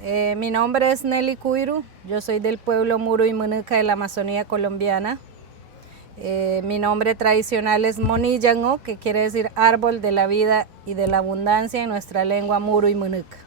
Mi nombre es Nelly Cuiru, yo soy del pueblo Muro y Munuca de la Amazonía colombiana. Mi nombre tradicional es Moniyango, que quiere decir árbol de la vida y de la abundancia en nuestra lengua Muro y Munuca.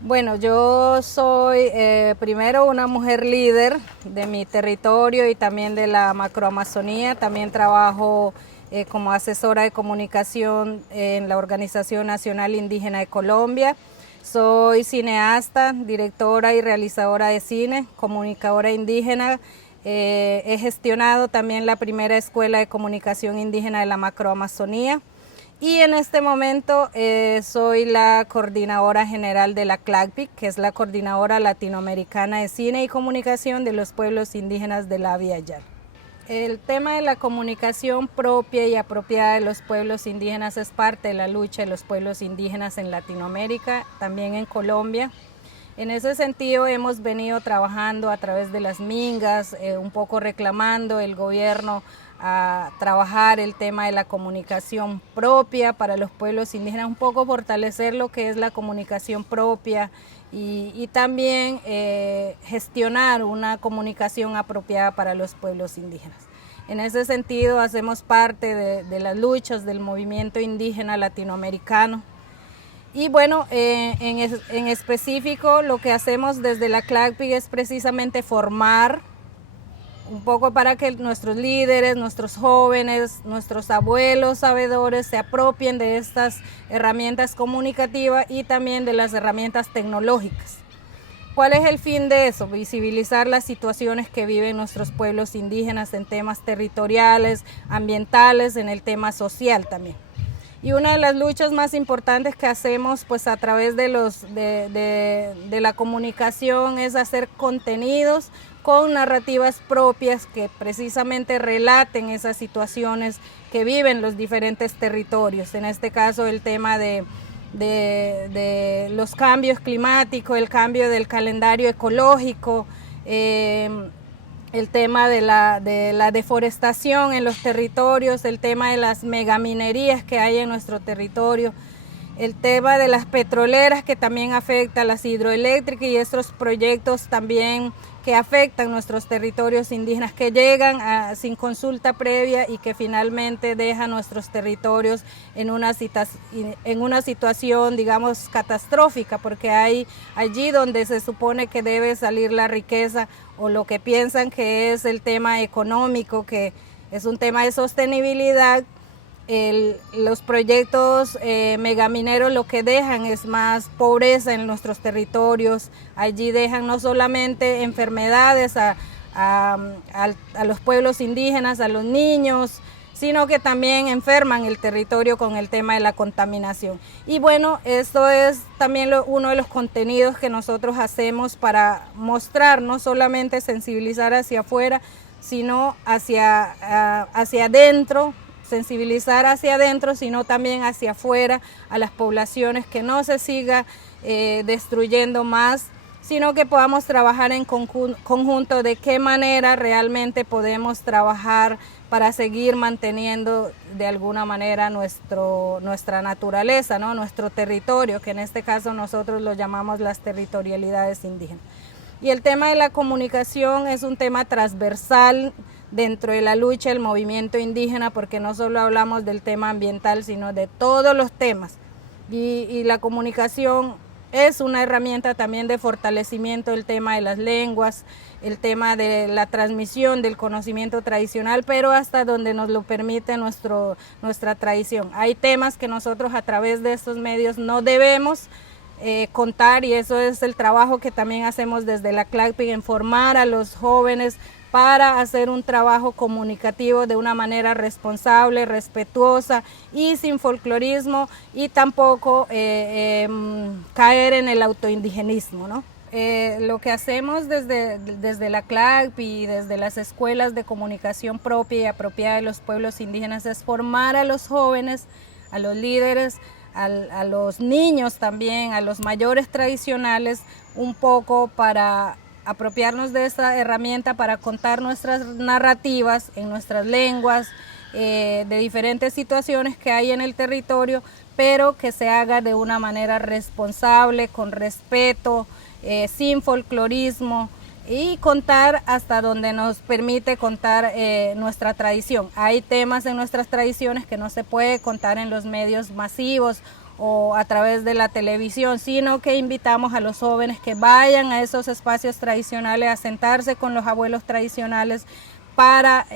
Bueno, yo soy primero una mujer líder de mi territorio y también de la macroamazonía. También trabajo como asesora de comunicación en la Organización Nacional Indígena de Colombia. Soy cineasta, directora y realizadora de cine, comunicadora indígena. He gestionado también la primera escuela de comunicación indígena de la macroamazonía. Y en este momento soy la coordinadora general de la CLACPIC, que es la Coordinadora Latinoamericana de Cine y Comunicación de los Pueblos Indígenas de la Avia Yala. El tema de la comunicación propia y apropiada de los pueblos indígenas es parte de la lucha de los pueblos indígenas en Latinoamérica, también en Colombia. En ese sentido hemos venido trabajando a través de las mingas, un poco reclamando el gobierno a trabajar el tema de la comunicación propia para los pueblos indígenas, un poco fortalecer lo que es la comunicación propia y también gestionar una comunicación apropiada para los pueblos indígenas. En ese sentido hacemos parte de las luchas del movimiento indígena latinoamericano. Y bueno, en específico lo que hacemos desde la CLACPIC es precisamente formar un poco para que nuestros líderes, nuestros jóvenes, nuestros abuelos sabedores se apropien de estas herramientas comunicativas y también de las herramientas tecnológicas. ¿Cuál es el fin de eso? Visibilizar las situaciones que viven nuestros pueblos indígenas en temas territoriales, ambientales, en el tema social también. Y una de las luchas más importantes que hacemos pues a través de la comunicación es hacer contenidos con narrativas propias que precisamente relaten esas situaciones que viven los diferentes territorios. En este caso el tema de los cambios climáticos, el cambio del calendario ecológico, el tema de la deforestación en los territorios, el tema de las megaminerías que hay en nuestro territorio, el tema de las petroleras que también afecta a las hidroeléctricas y estos proyectos también que afectan nuestros territorios indígenas, que llegan sin consulta previa y que finalmente dejan nuestros territorios en una situación, digamos, catastrófica, porque hay allí donde se supone que debe salir la riqueza o lo que piensan que es el tema económico, que es un tema de sostenibilidad. Los proyectos megamineros lo que dejan es más pobreza en nuestros territorios. Allí dejan no solamente enfermedades a los pueblos indígenas, a los niños, sino que también enferman el territorio con el tema de la contaminación. Y bueno, esto es también uno de los contenidos que nosotros hacemos para mostrar, no solamente sensibilizar hacia afuera, sino hacia adentro, sensibilizar hacia adentro, sino también hacia afuera a las poblaciones, que no se siga destruyendo más, sino que podamos trabajar en conjunto de qué manera realmente podemos trabajar para seguir manteniendo de alguna manera nuestra naturaleza, ¿no? Nuestro territorio, que en este caso nosotros lo llamamos las territorialidades indígenas. Y el tema de la comunicación es un tema transversal dentro de la lucha del movimiento indígena, porque no solo hablamos del tema ambiental, sino de todos los temas. Y la comunicación es una herramienta también de fortalecimiento del tema de las lenguas, el tema de la transmisión del conocimiento tradicional, pero hasta donde nos lo permite nuestra tradición. Hay temas que nosotros a través de estos medios no debemos contar, y eso es el trabajo que también hacemos desde la CLACPIC, en formar a los jóvenes para hacer un trabajo comunicativo de una manera responsable, respetuosa y sin folclorismo, y tampoco caer en el autoindigenismo, ¿no? Lo que hacemos desde la CLACPIC y desde las escuelas de comunicación propia y apropiada de los pueblos indígenas es formar a los jóvenes, a los líderes, a los niños también, a los mayores tradicionales, un poco para apropiarnos de esta herramienta para contar nuestras narrativas en nuestras lenguas, de diferentes situaciones que hay en el territorio, pero que se haga de una manera responsable, con respeto, sin folclorismo, y contar hasta donde nos permite contar nuestra tradición. Hay temas en nuestras tradiciones que no se puede contar en los medios masivos o a través de la televisión, sino que invitamos a los jóvenes que vayan a esos espacios tradicionales a sentarse con los abuelos tradicionales para,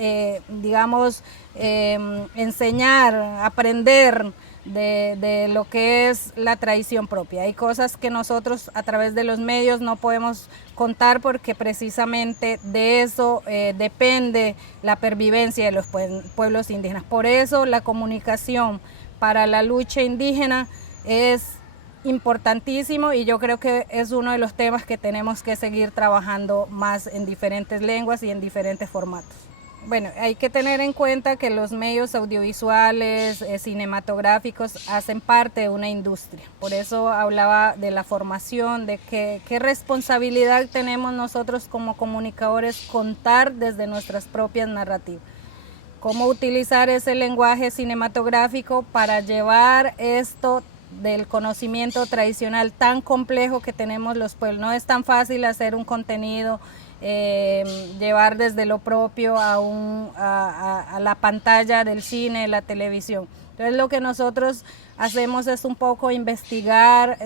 digamos, enseñar, aprender de lo que es la tradición propia. Hay cosas que nosotros a través de los medios no podemos contar porque precisamente de eso depende la pervivencia de los pueblos indígenas. Por eso la comunicación para la lucha indígena es importantísimo, y yo creo que es uno de los temas que tenemos que seguir trabajando más en diferentes lenguas y en diferentes formatos. Bueno, hay que tener en cuenta que los medios audiovisuales, cinematográficos, hacen parte de una industria. Por eso hablaba de la formación, de qué responsabilidad tenemos nosotros como comunicadores contar desde nuestras propias narrativas. Cómo utilizar ese lenguaje cinematográfico para llevar esto del conocimiento tradicional tan complejo que tenemos los pueblos. No es tan fácil hacer un contenido, llevar desde lo propio a la pantalla del cine, la televisión. Entonces lo que nosotros hacemos es un poco investigar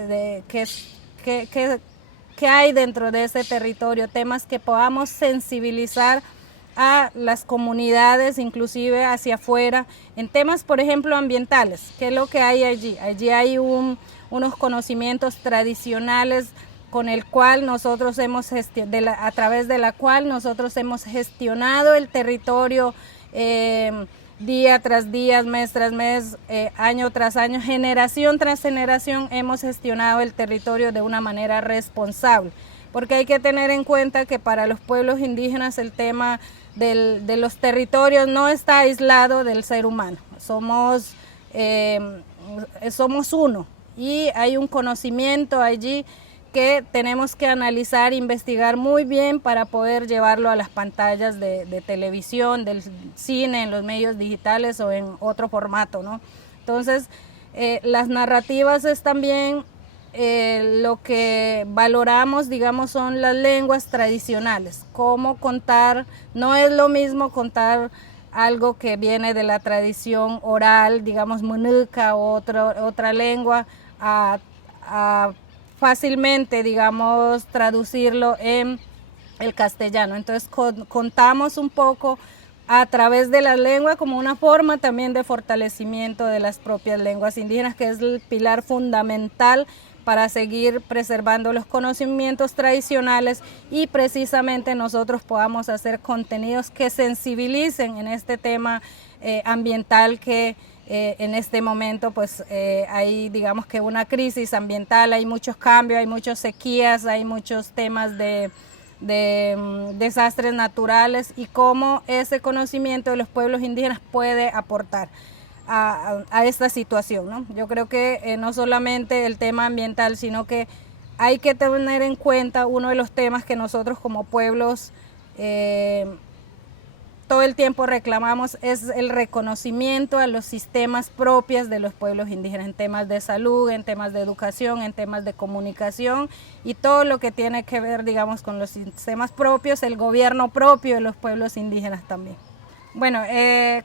qué hay dentro de ese territorio, temas que podamos sensibilizar a las comunidades, inclusive hacia afuera, en temas, por ejemplo, ambientales. ¿Qué es lo que hay allí? Allí hay unos conocimientos tradicionales con el cual nosotros a través de la cual nosotros hemos gestionado el territorio día tras día, mes tras mes, año tras año, generación tras generación, hemos gestionado el territorio de una manera responsable. Porque hay que tener en cuenta que para los pueblos indígenas el tema de los territorios no está aislado del ser humano. Somos uno, y hay un conocimiento allí que tenemos que analizar, investigar muy bien para poder llevarlo a las pantallas de televisión, del cine, en los medios digitales o en otro formato, ¿no? Entonces, las narrativas es también lo que valoramos, digamos, son las lenguas tradicionales. Cómo contar, no es lo mismo contar algo que viene de la tradición oral, digamos, munuca o otra lengua, a fácilmente, digamos, traducirlo en el castellano. Entonces contamos un poco a través de la lengua como una forma también de fortalecimiento de las propias lenguas indígenas, que es el pilar fundamental para seguir preservando los conocimientos tradicionales, y precisamente nosotros podamos hacer contenidos que sensibilicen en este tema ambiental que en este momento pues hay, digamos, que una crisis ambiental, hay muchos cambios, hay muchas sequías, hay muchos temas de desastres naturales, y cómo ese conocimiento de los pueblos indígenas puede aportar a esta situación, ¿no? Yo creo que no solamente el tema ambiental, sino que hay que tener en cuenta uno de los temas que nosotros como pueblos todo el tiempo reclamamos, es el reconocimiento a los sistemas propios de los pueblos indígenas, en temas de salud, en temas de educación, en temas de comunicación, y todo lo que tiene que ver, digamos, con los sistemas propios, el gobierno propio de los pueblos indígenas también. Bueno,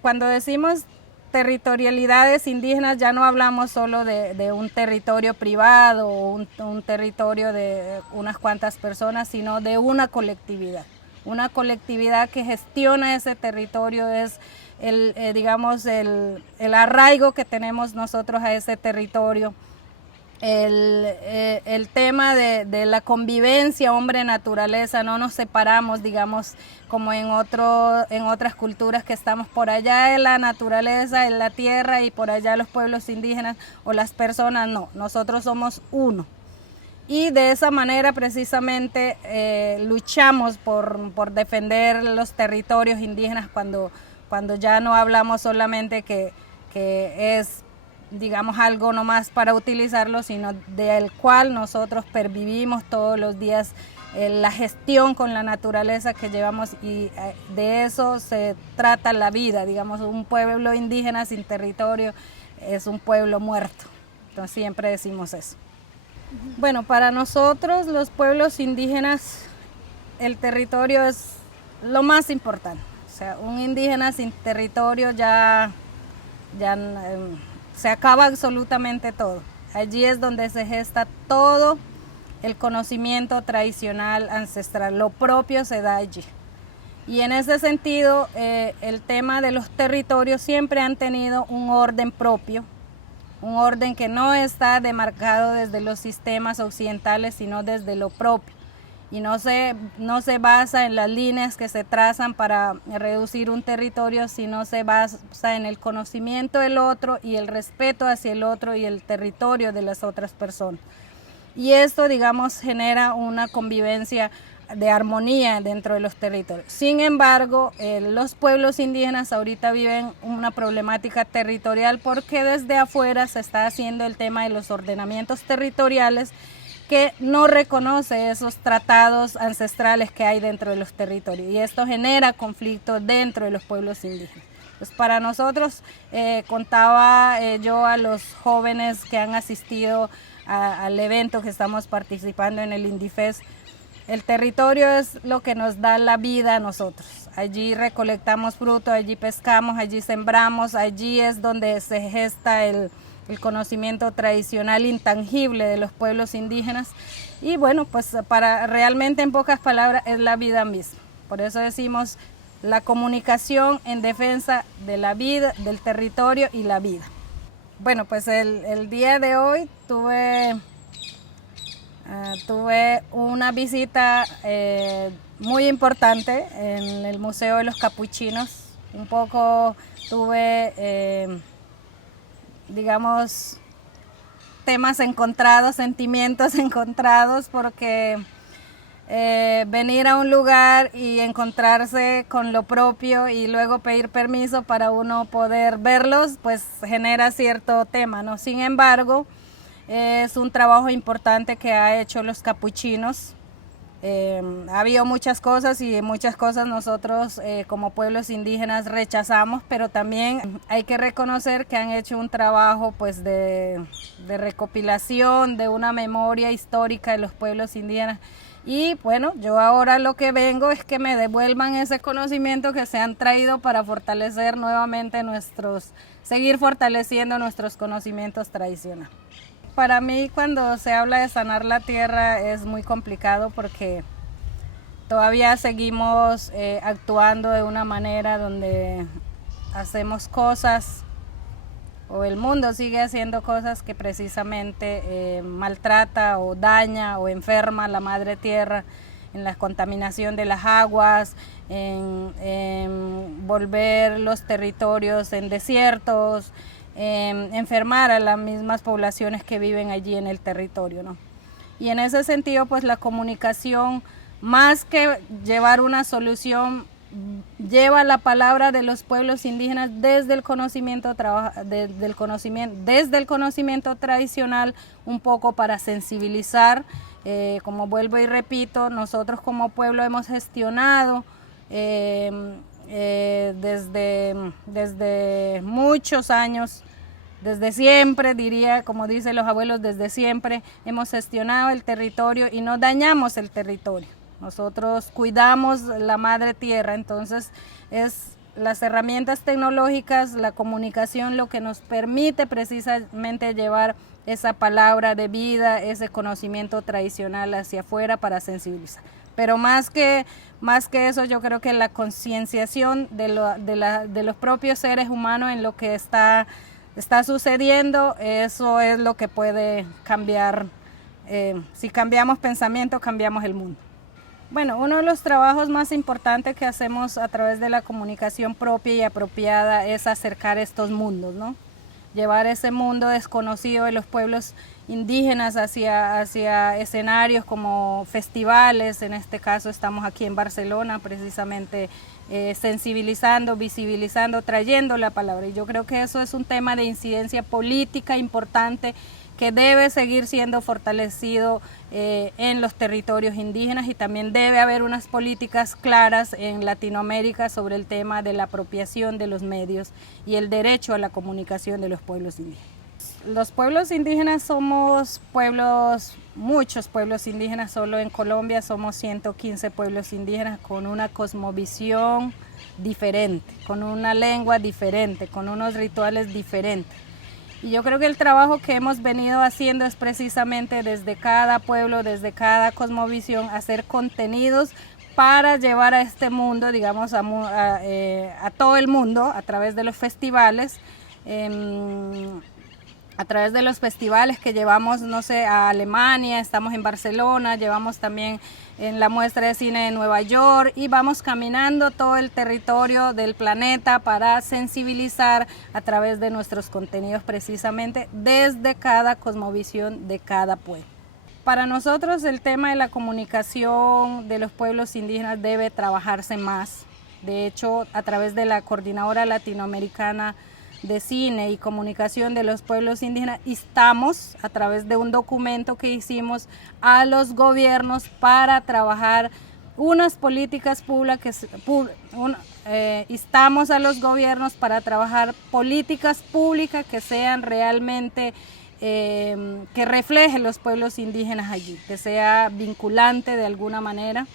cuando decimos territorialidades indígenas, ya no hablamos solo de un territorio privado o un territorio de unas cuantas personas, sino de una colectividad. Una colectividad que gestiona ese territorio, es digamos, el arraigo que tenemos nosotros a ese territorio. El tema de la convivencia hombre-naturaleza, no nos separamos, digamos, como en otras culturas, que estamos por allá en la naturaleza, en la tierra, y por allá los pueblos indígenas o las personas, no, nosotros somos uno. Y de esa manera precisamente luchamos por defender los territorios indígenas, cuando ya no hablamos solamente que es, digamos, algo nomás para utilizarlo, sino del cual nosotros pervivimos todos los días, la gestión con la naturaleza que llevamos, y de eso se trata la vida. Digamos, un pueblo indígena sin territorio es un pueblo muerto. Entonces siempre decimos eso. Bueno, para nosotros los pueblos indígenas el territorio es lo más importante. O sea, un indígena sin territorio ya se acaba absolutamente todo. Allí es donde se gesta todo el conocimiento tradicional ancestral, lo propio se da allí. Y en ese sentido, el tema de los territorios siempre han tenido un orden propio, un orden que no está demarcado desde los sistemas occidentales, sino desde lo propio. Y no se basa en las líneas que se trazan para reducir un territorio, sino se basa en el conocimiento del otro y el respeto hacia el otro y el territorio de las otras personas. Y esto, digamos, genera una convivencia de armonía dentro de los territorios. Sin embargo, los pueblos indígenas ahorita viven una problemática territorial porque desde afuera se está haciendo el tema de los ordenamientos territoriales que no reconoce esos tratados ancestrales que hay dentro de los territorios, y esto genera conflictos dentro de los pueblos indígenas. Pues para nosotros, contaba yo a los jóvenes que han asistido al evento que estamos participando en el INDIFES, el territorio es lo que nos da la vida a nosotros. Allí recolectamos fruto, allí pescamos, allí sembramos, allí es donde se gesta el conocimiento tradicional intangible de los pueblos indígenas. Y bueno, pues para realmente en pocas palabras es la vida misma. Por eso decimos la comunicación en defensa de la vida, del territorio y la vida. Bueno, pues el día de hoy tuve una visita muy importante en el Museo de los Capuchinos. Un poco tuve, digamos, temas encontrados, sentimientos encontrados, porque venir a un lugar y encontrarse con lo propio y luego pedir permiso para uno poder verlos, pues genera cierto tema, ¿no? Sin embargo, es un trabajo importante que ha hecho los capuchinos. Ha habido muchas cosas y muchas cosas nosotros como pueblos indígenas rechazamos, pero también hay que reconocer que han hecho un trabajo pues de recopilación de una memoria histórica de los pueblos indígenas. Y bueno, yo ahora lo que vengo es que me devuelvan ese conocimiento que se han traído para fortalecer nuevamente seguir fortaleciendo nuestros conocimientos tradicionales. Para mí, cuando se habla de sanar la tierra es muy complicado porque todavía seguimos actuando de una manera donde hacemos cosas, o el mundo sigue haciendo cosas que precisamente maltrata o daña o enferma la madre tierra, en la contaminación de las aguas, en volver los territorios en desiertos, enfermar a las mismas poblaciones que viven allí en el territorio, ¿no? Y en ese sentido, pues la comunicación, más que llevar una solución, lleva la palabra de los pueblos indígenas desde el conocimiento tradicional, un poco para sensibilizar. Como vuelvo y repito, nosotros como pueblo hemos gestionado desde muchos años, desde siempre, diría, como dicen los abuelos, desde siempre hemos gestionado el territorio y no dañamos el territorio. Nosotros cuidamos la madre tierra, entonces es las herramientas tecnológicas, la comunicación, lo que nos permite precisamente llevar esa palabra de vida, ese conocimiento tradicional hacia afuera para sensibilizar. Pero más que eso, yo creo que la concienciación de los propios seres humanos en lo que está sucediendo, eso es lo que puede cambiar. Si cambiamos pensamiento, cambiamos el mundo. Bueno, uno de los trabajos más importantes que hacemos a través de la comunicación propia y apropiada es acercar estos mundos, ¿no? Llevar ese mundo desconocido de los pueblos indígenas hacia escenarios como festivales. En este caso estamos aquí en Barcelona precisamente sensibilizando, visibilizando, trayendo la palabra. Y yo creo que eso es un tema de incidencia política importante que debe seguir siendo fortalecido en los territorios indígenas, y también debe haber unas políticas claras en Latinoamérica sobre el tema de la apropiación de los medios y el derecho a la comunicación de los pueblos indígenas. Los pueblos indígenas somos pueblos, muchos pueblos indígenas, solo en Colombia somos 115 pueblos indígenas con una cosmovisión diferente, con una lengua diferente, con unos rituales diferentes. Y yo creo que el trabajo que hemos venido haciendo es precisamente desde cada pueblo, desde cada cosmovisión, hacer contenidos para llevar a este mundo, digamos, a todo el mundo a través de los festivales. A través de los festivales que llevamos, no sé, a Alemania, estamos en Barcelona, llevamos también en la muestra de cine de Nueva York y vamos caminando todo el territorio del planeta para sensibilizar a través de nuestros contenidos precisamente desde cada cosmovisión de cada pueblo. Para nosotros el tema de la comunicación de los pueblos indígenas debe trabajarse más. De hecho, a través de la Coordinadora Latinoamericana de Cine y Comunicación de los Pueblos Indígenas, instamos a través de un documento que hicimos a los gobiernos para trabajar unas políticas públicas, instamos a los gobiernos para trabajar políticas públicas que sean realmente, que reflejen los pueblos indígenas allí, que sea vinculante de alguna manera,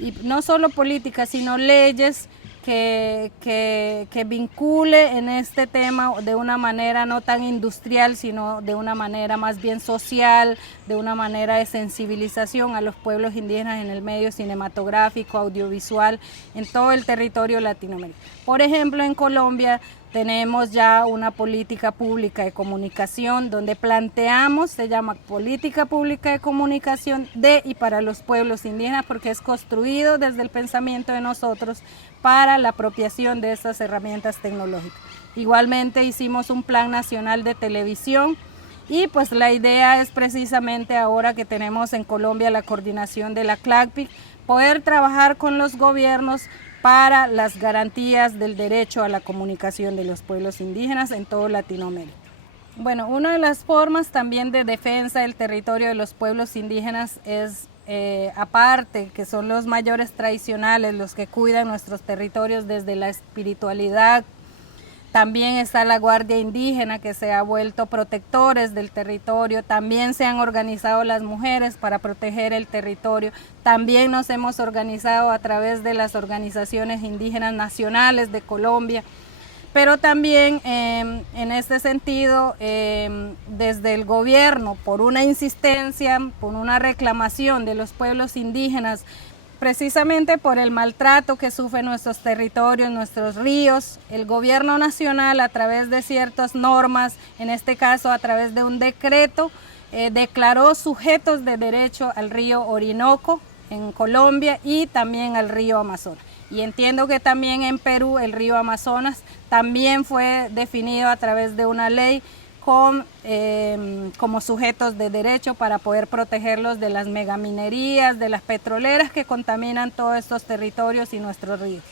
y no solo políticas, sino leyes que vincule en este tema de una manera no tan industrial, sino de una manera más bien social, de una manera de sensibilización a los pueblos indígenas en el medio cinematográfico, audiovisual, en todo el territorio latinoamericano. Por ejemplo, en Colombia tenemos ya una política pública de comunicación donde planteamos, se llama Política Pública de Comunicación de y para los pueblos indígenas, porque es construido desde el pensamiento de nosotros para la apropiación de estas herramientas tecnológicas. Igualmente hicimos un plan nacional de televisión y pues la idea es precisamente ahora que tenemos en Colombia la coordinación de la CLACPIC, poder trabajar con los gobiernos para las garantías del derecho a la comunicación de los pueblos indígenas en toda Latinoamérica. Bueno, una de las formas también de defensa del territorio de los pueblos indígenas es, aparte, que son los mayores tradicionales, los que cuidan nuestros territorios desde la espiritualidad. También está la Guardia Indígena, que se ha vuelto protectores del territorio. También se han organizado las mujeres para proteger el territorio. También nos hemos organizado a través de las organizaciones indígenas nacionales de Colombia. Pero también en este sentido, desde el gobierno, por una insistencia, por una reclamación de los pueblos indígenas, precisamente por el maltrato que sufren nuestros territorios, nuestros ríos, el gobierno nacional a través de ciertas normas, en este caso a través de un decreto, declaró sujetos de derecho al río Orinoco en Colombia y también al río Amazonas. Y entiendo que también en Perú el río Amazonas también fue definido a través de una ley como sujetos de derecho para poder protegerlos de las megaminerías, de las petroleras que contaminan todos estos territorios y nuestros ríos.